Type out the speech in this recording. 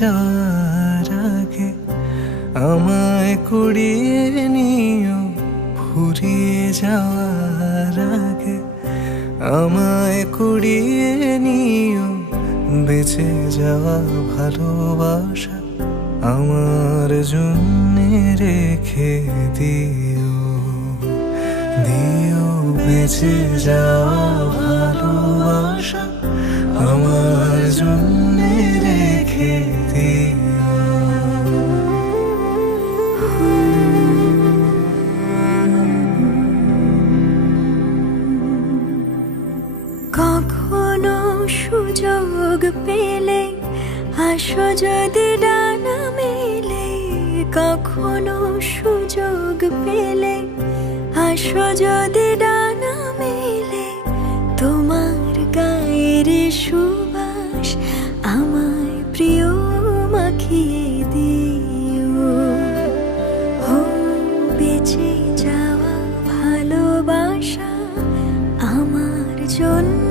যাওয়ার আগে আমায় কুড়িয়ে নিও, ফুরিয়ে যাওয়ার আগে আমায় কুড়িয়ে নিও। বেঁচে যাওয়া ভালোবাসা আমার জন্যে রেখে দিও, দিও বেঁচে যাওয়া ভালোবাসা আমার জন্যে রেখে দিও। কখনো সুযোগ পেলে আসো যদি ডানা মেলে, কখনো সুযোগ পেলে আসো যদি ডানা মেলে। তোমার গায়ের সুবাস আমায় প্রিয় মাখিয়ে দিও, ও বেঁচে যাওয়া ভালোবাসা আমার জন্য